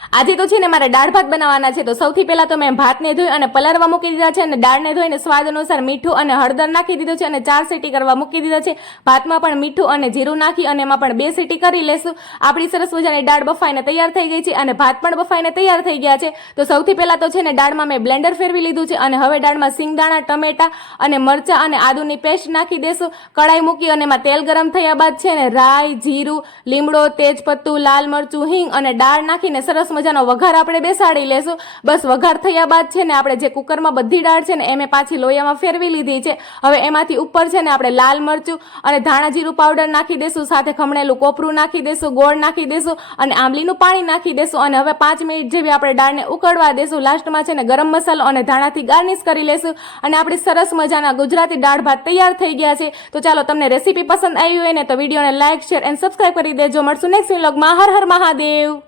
આજે તો છે ને મારે દાળ ભાત બનાવવાના છે. તો સૌથી પહેલા તો મેં ભાતને ધોઈ અને પલાળવા મૂકી દીધા છે અને દાળને ધોઈને સ્વાદ અનુસાર મીઠું અને હળદર નાખી દીધું છે અને 4 સીટી કરવા મૂકી દીધા છે. ભાતમાં પણ મીઠું અને જીરું નાખી અને એમાં પણ 2 સીટી કરી લેશું. આપણી સરસ મજાની દાળ બફાઈને તૈયાર થઈ ગઈ છે અને ભાત પણ બફાઈને તૈયાર થઈ ગયા છે. તો સૌથી પહેલા તો છે ને દાળમાં મેં બ્લેન્ડર ફેરવી લીધું છે અને હવે દાળમાં સિંગદાણા, ટમેટા અને મરચાં અને આદુની પેસ્ટ નાખી દેશું. કડાઈ મૂકી અને એમાં તેલ ગરમ થયા બાદ છે ને રાઈ, જીરું, લીમડો, તેજપત્તું, લાલ મરચું, હિંગ અને દાળ નાખીને સરસ મજાનો વઘાર આપણે બેસાડી લેશું. બસ વઘાર થયા બાદ છે ને આપણે જે કુકરમાં બધી દાળ છે ને એમે પાછી લોયામાં ફેરવી લીધી છે. હવે એમાંથી ઉપર છે ને આપણે લાલ મરચું અને ધાણા જીરું પાવડર નાખી દેશું, સાથે ખમણેલું કોપરું નાખી દેશું, ગોળ નાખી દેશું અને આંબલીનું પાણી નાખી દેશું અને હવે 5 મિનિટ જેવી આપણે દાળને ઉકળવા દેશું. લાસ્ટમાં છે ને ગરમ મસાલો અને ધાણાથી ગાર્નિશ કરી લેશું અને આપણી સરસ મજાના ગુજરાતી દાળ ભાત તૈયાર થઈ ગયા છે. તો ચાલો, તમને રેસીપી પસંદ આવી હોય ને તો વિડીયોને લાઇક, શેર એન્ડ સબસ્ક્રાઇબ કરી દેજો. મળશું નેક્સ્ટ વ્લોગમાં. હર હર મહાદેવ.